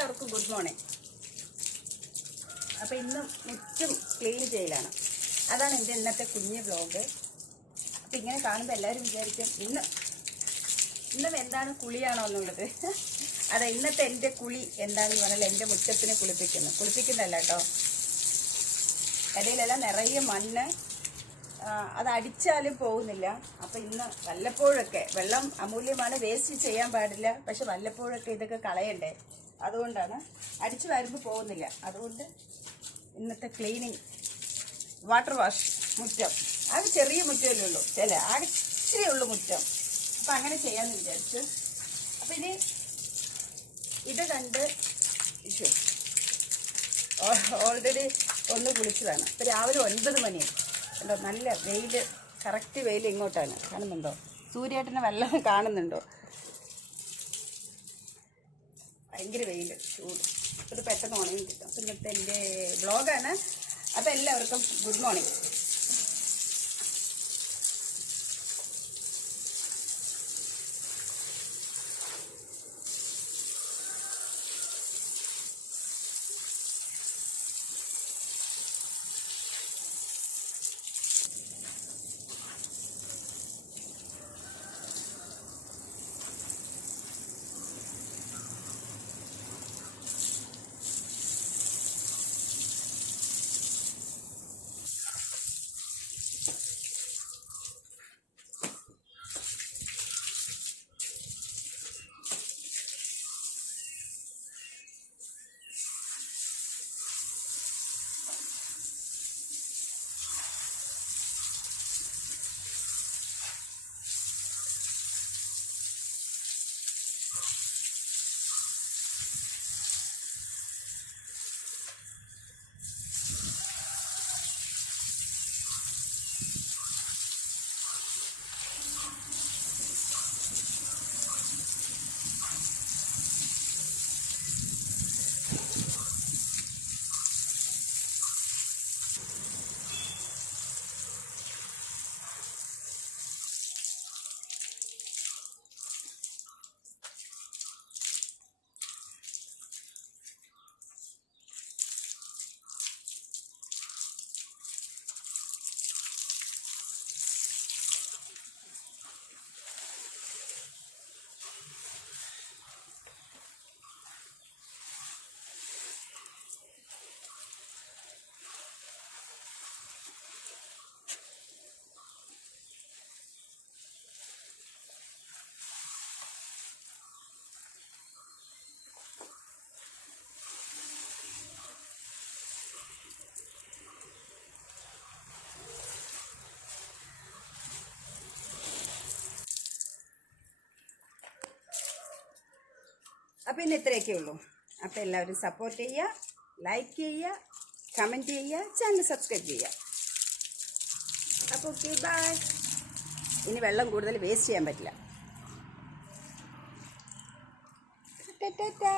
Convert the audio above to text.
എല്ലാവർക്കും good morning. അപ്പോൾ ഇന്നും മുറ്റും ക്ലീൻ ചെയ്യലാണ്. അതാണ് എൻ്റെ ഇന്നത്തെ കുഞ്ഞ് വ്ലോഗ്. അപ്പം ഇങ്ങനെ കാണുമ്പോൾ എല്ലാവരും വിചാരിക്കും ഇന്നും എന്താണ് കുളിയാണോ എന്നുള്ളത്. അതെ, ഇന്നത്തെ എൻ്റെ കുളി എന്താണെന്ന് പറഞ്ഞാൽ എൻ്റെ മുറ്റത്തിന് കുളിപ്പിക്കുന്നതല്ല കേട്ടോ. ഇടയിലെല്ലാം നിറയെ മണ്ണ്, അത് അടിച്ചാലും പോകുന്നില്ല. അപ്പം ഇന്ന് വല്ലപ്പോഴൊക്കെ, വെള്ളം അമൂല്യമാണ്, വേസ്റ്റ് ചെയ്യാൻ പാടില്ല, പക്ഷെ വല്ലപ്പോഴൊക്കെ ഇതൊക്കെ കളയണ്ടേ, അതുകൊണ്ടാണ്. അടിച്ചു വരുമ്പോൾ പോകുന്നില്ല. അതുകൊണ്ട് ഇന്നത്തെ ക്ലീനിങ്, വാട്ടർ വാഷ് മുറ്റം. അത് ചെറിയ മുറ്റമല്ലേ ഉള്ളൂ, ആകെ ഇച്ചിരി ഉള്ളൂ മുറ്റം. അപ്പം അങ്ങനെ ചെയ്യാമെന്ന് വിചാരിച്ചു. അപ്പം ഇനി ഇത് കണ്ട് ഓൾറെഡി ഒന്ന് കുളിച്ചതാണ്. ഇപ്പം രാവിലെ 9 മണി ഉണ്ടോ, നല്ല വെയിൽ, കറക്റ്റ് വെയിൽ ഇങ്ങോട്ടാണ്. കാണുന്നുണ്ടോ? സൂര്യേട്ടനെ വല്ലതും കാണുന്നുണ്ടോ? ഭയങ്കര വെയിൽ, ചൂട്. ഇത് പെട്ടെന്ന് ഉണങ്ങി കിട്ടും. അപ്പം ഇന്നത്തെ എൻ്റെ വ്ളോഗാണ്. അപ്പം എല്ലാവർക്കും ഗുഡ് മോർണിംഗ്. അപ്പം ഇന്ന് ഇത്രയൊക്കെ ഉള്ളൂ. അപ്പം എല്ലാവരും സപ്പോർട്ട് ചെയ്യുക, ലൈക്ക് ചെയ്യുക, കമൻറ്റ് ചെയ്യുക, ചാനൽ സബ്സ്ക്രൈബ് ചെയ്യുക. അപ്പോൾ ഓക്കെ, ബൈ. ഇനി വെള്ളം കൂടുതൽ വേസ്റ്റ് ചെയ്യാൻ പറ്റില്ല. ടാറ്റാ.